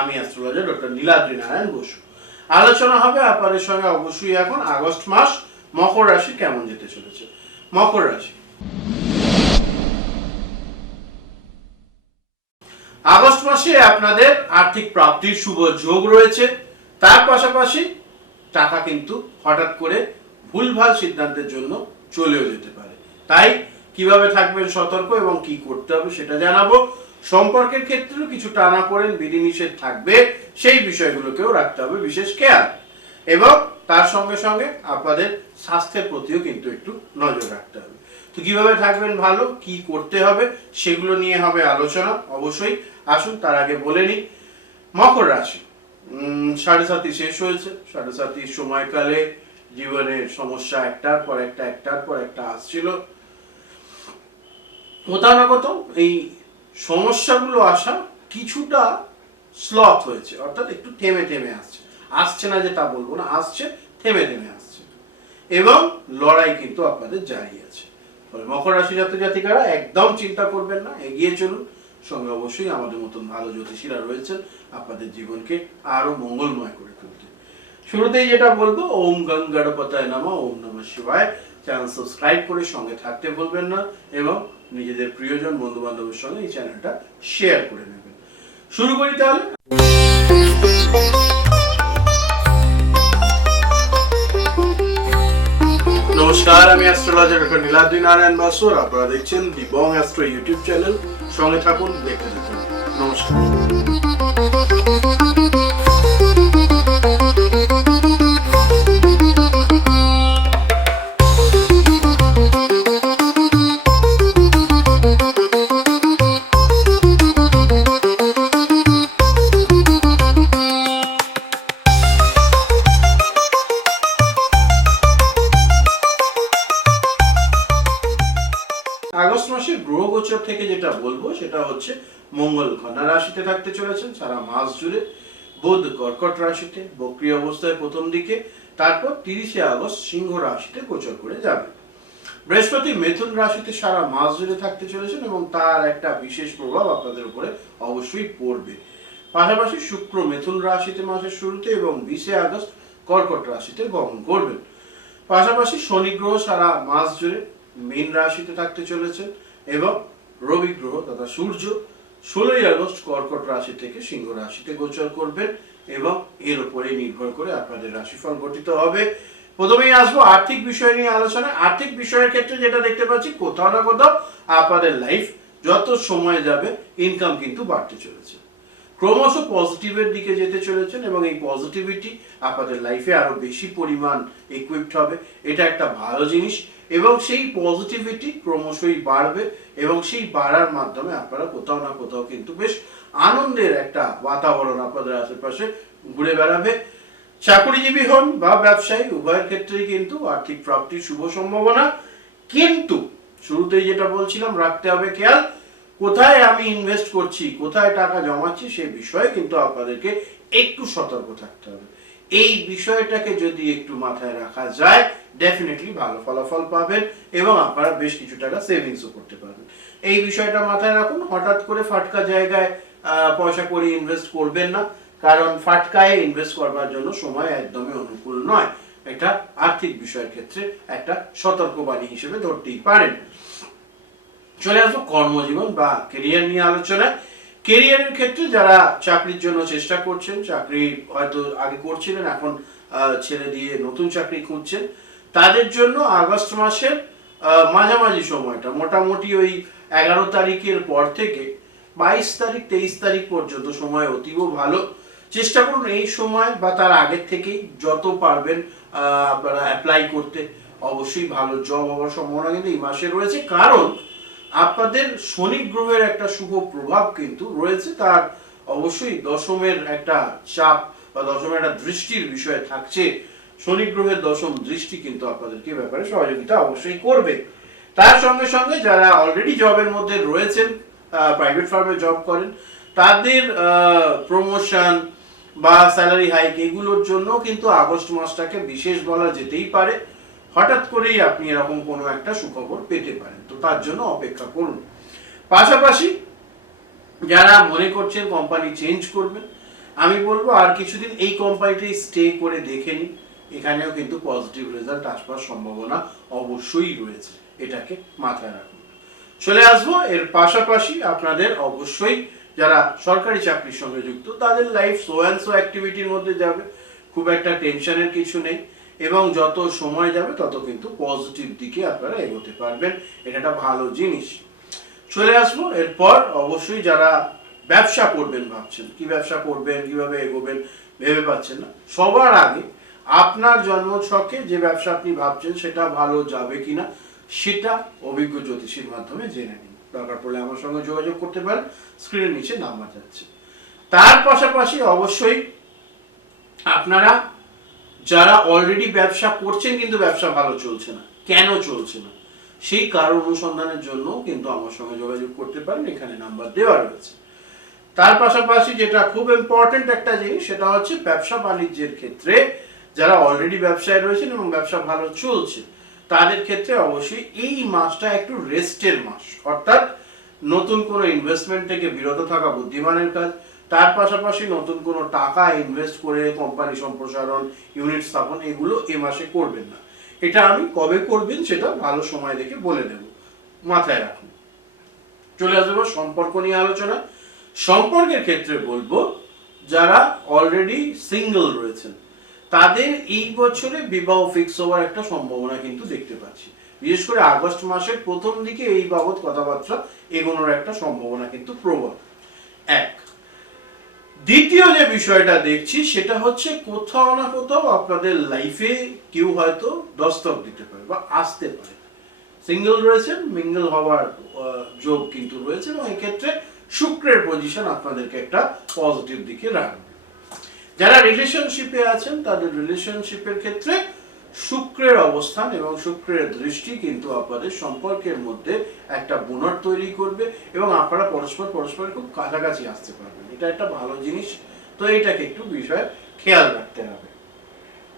আমি astrologer doctor Niladri Narayan Basu. আলোচনা হবে আপনাদের সঙ্গে অবশ্যই এখন, আগস্ট মাস, মকর রাশি কেমন যেতে চলেছে? মকর রাশি। আগস্ট মাসে আপনাদের আর্থিক প্রাপ্তির শুভ যোগ রয়েছে। তার পাশাপাশি টাকা কিন্তু হঠাৎ করে ভুলভাল সিদ্ধান্তের জন্য চলেও যেতে পারে। তাই কীভাবে থাকবেন সতর্ক এবং কি করতে হবে সেটা জানাব। সম্পর্কের ক্ষেত্রেও কিছু টানা পড়েন বিধিনিষেধ থাকবে, সেই বিষয়গুলোকেও রাখতে হবে বিশেষ খেয়াল। এবং তার সঙ্গে সঙ্গে আপনাদের স্বাস্থ্যের প্রতিও কিন্তু একটু নজর রাখতে হবে। তো কীভাবে থাকবেন ভালো, কি করতে হবে, সেগুলো নিয়ে হবে আলোচনা, অবশ্যই আসুন, তার আগে বলে নিই, মকর রাশি। সাড়ে সাতি শেষ হয়েছে, সাড়ে সাতির সময়কালে জীবনের সমস্যা একটার পর একটা, একটার পর একটা আসছিল। কোথাও না কোথাও এই সমস্যাগুলো আসা কিছুটা স্লথ হয়েছে। অর্থাৎ একটু থেমে থেমে আসছে। আসছে না যে তা বলব না, আসছে, থেমে থেমে আসছে। এবং লড়াই কিন্তু আপনাদের জারি আছে। ফলে মকর রাশি জাতক জাতিকারা একদম চিন্তা করবেন না, এগিয়ে চলুন। সঙ্গে অবশ্যই আমাদের মতন ভালো জ্যোতিষীরা রয়েছেন। আপনাদের জীবনকে আরও মঙ্গলময় করে তুলতে। শুরুতেই যেটা বলব, ওম গং গণপতায় নামা, ওম নমঃ শিবায়। চ্যানেল সাবস্ক্রাইব করে সঙ্গে থাকতে ভুলবেন না এবং নিজেদের প্রিয়জন বন্ধু বান্ধবের সঙ্গে এই চ্যানেলটা শেয়ার করে নেবেন। শুরু করি তাহলে। নমস্কার, আমি অ্যাস্ট্রোলজার ডক্টর নীলাদ্রি নারায়ণ বাসু আর আপনারা দেখছেন the Bong astro YouTube channel সঙ্গে থাকুন, দেখতে থাকুন। নমস্কার। মাসের গ্রহ গোচর থেকে যেটা বলব, সেটা হচ্ছে মঙ্গল কন্যা রাশিতে থাকতে চলেছেন, সারা মাস জুড়ে বুধ কর্কট রাশিতে বক্রিয় অবস্থায় প্রথম দিকে, তারপর তিরিশে আগস্ট সিংহ রাশিতে গোচর করে যাবে। বৃহস্পতি মিথুন রাশিতে সারা মাস জুড়ে থাকতে চলেছেন এবং তার একটা বিশেষ প্রভাব আপনাদের উপরে অবশ্যই পড়বে। পাশাপাশি শুক্র মিথুন রাশিতে মাসের শুরুতে এবং বিশে আগস্ট কর্কট রাশিতে গমন করবেন। পাশাপাশি শনি গ্রহ সারা মাস জুড়ে মীন রাশিতে থাকতে চলেছে এবং রবি গ্রহ তথা সূর্য ষোলোই আগস্ট কর্কট রাশি থেকে সিংহ রাশিতে গোচর করবেন এবং এর উপরে নির্ভর করে আপনাদের রাশিফল গঠিত হবে। প্রথমেই আসব আর্থিক বিষয় নিয়ে আলোচনা। আর্থিক বিষয়ের ক্ষেত্রে যেটা দেখতে পাচ্ছি, কোথাও না কোথাও আপনাদের লাইফ যত সময় যাবে ইনকাম কিন্তু বাড়তে চলেছে। ক্রমশ পজিটিভের দিকে যেতে চলেছেন এবং এই পজিটিভিটি আপনাদের লাইফে আরও বেশি পরিমাণ ইকুইপড হবে। এটা একটা ভালো জিনিস এবং সেই পজিটিভিটি ক্রমশই বাড়বে এবং সেই বাড়ার মাধ্যমে আপনারা কোথাও না কোথাও কিন্তু বেশ আনন্দের একটা বাতাবরণ আপনাদের আশেপাশে ঘুরে বেড়াবে। চাকরিজীবী হন বা ব্যবসায়ী, উভয়ের ক্ষেত্রেই কিন্তু আর্থিক প্রাপ্তির শুভ সম্ভাবনা। কিন্তু শুরুতেই যেটা বলছিলাম, রাখতে হবে খেয়াল কোথায় আমি ইনভেস্ট করছি, কোথায় টাকা জমাচ্ছি সে বিষয়ে কিন্তু আপনাদেরকে একটু সতর্ক থাকতে হবে। এই বিষয়টাকে যদি একটু মাথায় রাখা যায় ডেফিনেটলি ভালো ফলাফল পাবেন এবং আপনারা বেশ কিছু টাকা সেভিংসও করতে পারবেন। এই বিষয়টা মাথায় রাখুন, হঠাৎ করে ফাটকা জায়গায় পয়সা করে ইনভেস্ট করবেন না। কারণ ফাটকায় ইনভেস্ট করবার জন্য সময় একদমই অনুকূল নয়। এটা আর্থিক বিষয়ের ক্ষেত্রে একটা সতর্কবাণী হিসেবে ধরতেই পারেন। চলে আসব কর্মজীবন বা কেরিয়ার নিয়ে আলোচনায় কেরিয়ারের ক্ষেত্রে যারা চাকরির জন্য চেষ্টা করছেন, চাকরি হয়তো আগে করছিলেন, এখন ছেড়ে দিয়ে নতুন চাকরি খুঁজছেন, তাদের জন্য আগস্ট মাসের মাঝামাঝি সময়টা, মোটামুটি ওই এগারো তারিখের পর থেকে বাইশ তারিখ, তেইশ তারিখ পর্যন্ত সময় অতীব ভালো। চেষ্টা করুন এই সময় বা তার আগের থেকেই যত পারবেন আপনারা অ্যাপ্লাই করতে। অবশ্যই ভালো জব হওয়ার সম্ভাবনা কিন্তু এই মাসে রয়েছে। কারণ আপনাদের শনি গ্রহের একটা শুভ প্রভাব কিন্তু রয়েছে, তার অবশ্যই দশমের একটা চাপ বা দশমের একটা দৃষ্টির বিষয় থাকছে। শনি গ্রহের দশম দৃষ্টি কিন্তু আপনাদেরকে ব্যাপারে সহযোগিতা অবশ্যই করবে। তার সঙ্গে সঙ্গে যারা অলরেডি জবের মধ্যে রয়েছেন প্রাইভেট ফার্মে জব করেন, তাদের প্রমোশন বা স্যালারি হাইক এগুলোর জন্য কিন্তু আগস্ট মাসটাকে বিশেষ বলা যেতেই পারে। হঠাৎ করেই আপনি এরকম কোনো একটা সুখবর পেতে পারেন। তার জন্য অপেক্ষা করুন। পাশাপাশি যারা মনে করছেন কোম্পানি চেঞ্জ করবেন, আমি বলব আর কিছুদিন এই কোম্পানিটাই স্টে করে দেখে নিন। এখানেও কিন্তু পজিটিভ রেজাল্ট আসবার সম্ভাবনা অবশ্যই রয়েছে। এটাকে মাথায় রাখুন। চলে আসব, এর পাশাপাশি আপনাদের অবশ্যই যারা সরকারি চাকরির সঙ্গে যুক্ত, তাদের লাইফ সো অ্যান্ড সো অ্যাক্টিভিটির মধ্যে যাবে। খুব একটা টেনশনের কিছু নেই। এবং যত সময় যাবে তত কিন্তু পজিটিভ দিকে আপনারা এগোতে পারবেন। এটা একটা ভালো জিনিস। চলে আসব। এরপর অবশ্যই যারা ব্যবসা করবেন ভাবছেন, কি ব্যবসা করবেন, কীভাবে এগোবেন, ভেবে পাচ্ছেন না। সবার আগে আপনার জন্মছকে যে ব্যবসা আপনি ভাবছেন, সেটা ভালো যাবে কিনা, সেটা অভিজ্ঞ জ্যোতিষীর মাধ্যমে জেনে নিন। দরকার পড়লে আমার সঙ্গে যোগাযোগ করতে পারেন। স্ক্রিনের নিচে নাম্বার যাচ্ছে। তার পাশাপাশি অবশ্যই আপনারা যারা অলরেডি ব্যবসা করছেন কিন্তু ব্যবসা ভালো চলছে না। কেন চলছে না? সেই কারণ অনুসন্ধানের জন্য কিন্তু আমার সঙ্গে যোগাযোগ করতে পারেন, এখানে নাম্বার দেওয়া রয়েছে। তার পাশাপাশি যেটা খুব ইম্পর্টেন্ট একটা জিনিস, সেটা হচ্ছে ব্যবসা বাণিজ্যের ক্ষেত্রে যারা অলরেডি ব্যবসায় রয়েছেন এবং ব্যবসা ভালো চলছে, তাদের ক্ষেত্রে অবশ্যই এই মাসটা একটু রেস্টের মাস। অর্থাৎ নতুন কোনো ইনভেস্টমেন্ট থেকে বিরত থাকা বুদ্ধিমানের কাজ তার পাশাপাশি নতুন কোনো টাকা ইনভেস্ট করে কোম্পানি সম্প্রসারণ ইউনিট স্থাপন, এগুলো এ মাসে করবেন না। এটা আমি কবে করবেন সেটা ভালো সময় দেখে বলে দেব। মাথায় রাখুন। চলে আসব সম্পর্ক নিয়ে আলোচনা। সম্পর্কের ক্ষেত্রে বলব, যারা অলরেডি সিঙ্গেল রয়েছেন, তাদের এই বছরে বিবাহ ফিক্স হওয়ার একটা সম্ভাবনা কিন্তু দেখতে পাচ্ছি। বিশেষ করে আগস্ট মাসের প্রথম দিকে এই বাবদ কথাবার্তা এগোনোর একটা সম্ভাবনা কিন্তু প্রবল। এক দ্বিতীয় যে বিষয়টা দেখছি, সেটা হচ্ছে কোথাও না কোথাও আপনাদের লাইফে কেউ হয়তো দস্তক দিতে পারে বা আসতে পারে। সিঙ্গেল রয়েছেন মিঙ্গল হওয়ার যোগ কিন্তু রয়েছে এবং এক্ষেত্রে শুক্রের পজিশন আপনাদেরকে একটা পজিটিভ দিকে রাখবে। যারা রিলেশনশিপে আছেন, তাদের রিলেশনশিপের ক্ষেত্রে শুক্রের অবস্থান এবং শুক্রের দৃষ্টি কিন্তু আপনাদের সম্পর্কের মধ্যে একটা বুনট তৈরি করবে এবং আপনারা পরস্পর পরস্পরের খুব কাছাকাছি আসতে পারবেন। এটা একটা ভালো জিনিস। তো এটাকে একটু বিষয় খেয়াল রাখতে হবে।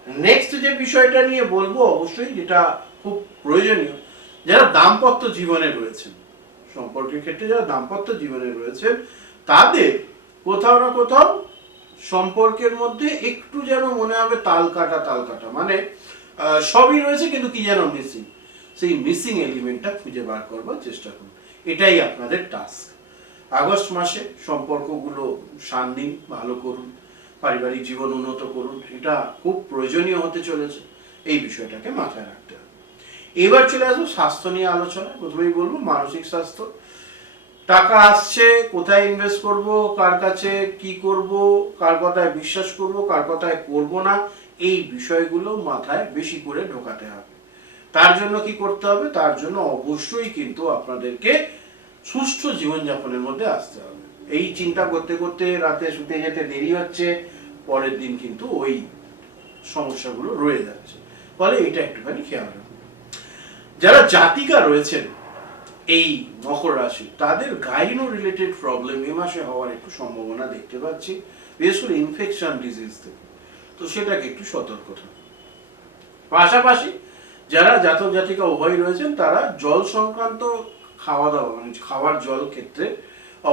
নেক্সট যে বিষয়টা নিয়ে বলব অবশ্যই, যেটা খুব প্রয়োজনীয়, যারা দাম্পত্য জীবনে রয়েছেন, সম্পর্কের ক্ষেত্রে যারা দাম্পত্য জীবনে রয়েছেন, তাদের কোথাও না কোথাও সম্পর্কের মধ্যে একটু যেন মনে হবে তাল কাটা তাল কাটা। মানে সবই রয়েছে, কিন্তু কি যেন মিসিং সেই মিসিং এলিমেন্টটা খুঁজে বার করবার চেষ্টা করুন। এটাই আপনাদের টাস্ক আগস্ট মাসে সম্পর্কগুলো দিন ভালো করুন, পারিবারিক জীবন উন্নত করুন, এটা খুব প্রয়োজনীয় হতে চলেছে। এই বিষয়টাকে মাথায় রাখতে হবে। এবার চলে আসব স্বাস্থ্য নিয়ে আলোচনা প্রথমেই বলব, মানসিক স্বাস্থ্য। টাকা আসছে, কোথায় ইনভেস্ট করব, কার কাছে কি করব, কার কথায় বিশ্বাস করব, কার কথায় করব না এই বিষয়গুলো মাথায় বেশি করে ঢোকাতে হবে। তার জন্য কি করতে হবে? তার জন্য অবশ্যই কিন্তু আপনাদেরকে সুষ্ঠু জীবনযাপনের মধ্যে আসতে হবে। এই চিন্তা করতে করতে রাতে শুতে যেতে দেরি হচ্ছে, পরের দিন কিন্তু ওই সমস্যাগুলো রয়ে যাচ্ছে। ফলে এটা একটুখানি খেয়াল রাখুন। যারা জাতিকা রয়েছেন এই মকর রাশি, তাদের গাইনো রিলেটেড প্রবলেম এ মাসে হওয়ার একটু সম্ভাবনা দেখতে পাচ্ছি, বিশেষ করে ইনফেকশন ডিজিজ থেকে। তো সেটাকে একটু সতর্ক থাকুন পাশাপাশি যারা জাতক জাতিকা উভয় রয়েছেন, তারা জল সংক্রান্ত খাওয়া দাওয়া মানে খাওয়ার জল ক্ষেত্রে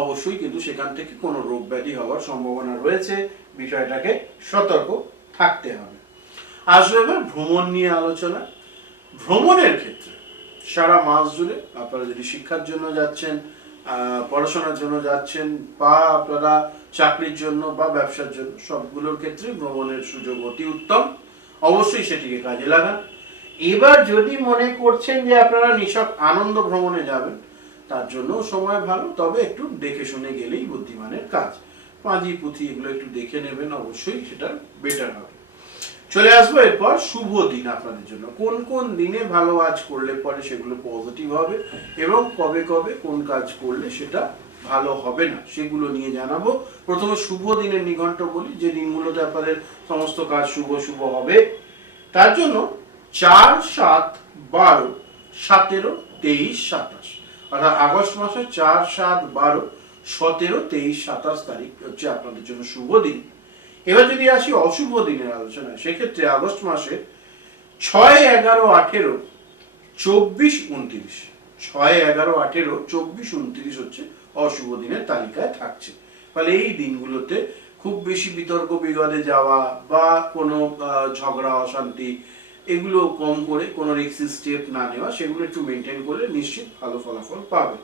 অবশ্যই কিন্তু সেখান থেকে কোনো রোগ ব্যাধি হওয়ার সম্ভাবনা রয়েছে। বিষয়টাকে সতর্ক থাকতে হবে। আসবে এবার ভ্রমণ নিয়ে আলোচনা। ভ্রমণের ক্ষেত্রে সারা মাস জুড়ে আপনারা যদি শিক্ষার জন্য যাচ্ছেন পড়াশোনার জন্য যাচ্ছেন বা আপনারা চাকরির জন্য বা ব্যবসার জন্য, সবগুলোর ক্ষেত্রে ভ্রমণের সুযোগ অতি উত্তম। অবশ্যই সেটিকে কাজে লাগান। এবার যদি মনে করছেন যে আপনারা নিশক আনন্দ ভ্রমণে যাবেন, তার জন্য সময় ভালো, তবে একটু দেখে শুনে গেলেই বুদ্ধিমানের কাজ। পাঁজি পুঁথি এগুলো একটু দেখে নেবেন, অবশ্যই সেটা বেটার হবে। চলে আসব এরপর শুভ দিন আপনাদের জন্য। কোন কোন দিনে ভালো কাজ করলে পরে সেগুলো পজিটিভ হবে এবং কবে কবে কোন কাজ করলে সেটা ভালো হবে না, সেগুলো নিয়ে জানাব। প্রথমে শুভ দিনের নিঘণ্ট বলি, যে দিনগুলোতে আপনাদের সমস্ত কাজ শুভ শুভ হবে। তার জন্য চার সাত বারো, সতেরো, তেইশ, সাতাশ। অর্থাৎ আগস্ট মাসে চার সাত বারো, সতেরো, তেইশ, সাতাশ তারিখ হচ্ছে আপনাদের জন্য শুভ দিন। এবার যদি আসি অশুভ দিনের আলোচনায়, সেক্ষেত্রে আগস্ট মাসে ছয় এগারো আঠেরো চব্বিশ উনত্রিশ, ছয় এগারো আঠেরো চব্বিশ উনত্রিশ হচ্ছে অশুভ দিনের তালিকায় থাকছে। ফলে এই দিনগুলোতে খুব বেশি বিতর্ক, বিবাদে যাওয়া বা কোনো ঝগড়া, অশান্তি, এগুলো কম করে কোনো রিক্সি স্টেপ না নেওয়া, সেগুলো একটু মেনটেন করলে নিশ্চিত ভালো ফলাফল পাবেন।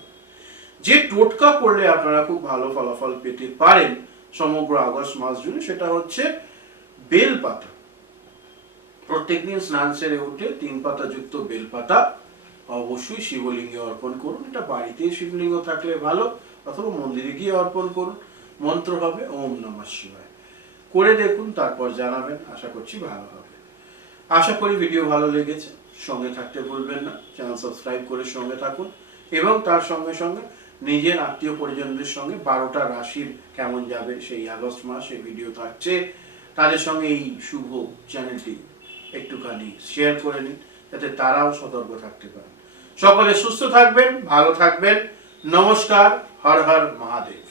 যে টোটকা করলে আপনারা খুব ভালো ফলাফল পেতে পারেন সমগ্র আগস্ট মাস জুড়ে, সেটা হচ্ছে বেল পাতা প্রত্যেকদিন স্নান সেরে উঠে তিন পাতা যুক্ত বেল পাতা অবশ্যই শিবলিঙ্গে অর্পণ করুন। এটা বাড়িতে শিবলিঙ্গ থাকলে ভালো, অথবা মন্দিরে গিয়ে অর্পণ করুন। মন্ত্র হবে ওম নমঃ শিবায়। করে দেখুন, তারপর জানাবেন, আশা করছি ভালো হবে। আশা করি ভিডিও ভালো লেগেছে। সঙ্গে থাকতে ভুলবেন না। চ্যানেল সাবস্ক্রাইব করে সঙ্গে থাকুন এবং তার সঙ্গে সঙ্গে নিজের আত্মীয় পরিজনদের সঙ্গে বারোটা রাশির কেমন যাবে সেই আগস্ট মাস, এই ভিডিও থাকছে। তাদের সঙ্গে এই শুভ চ্যানেলটি একটুখানি শেয়ার করে নিন, যাতে তারাও সতর্ক থাকতে পারেন। সকলে সুস্থ থাকবেন, ভালো থাকবেন। নমস্কার, হর হর মহাদেব।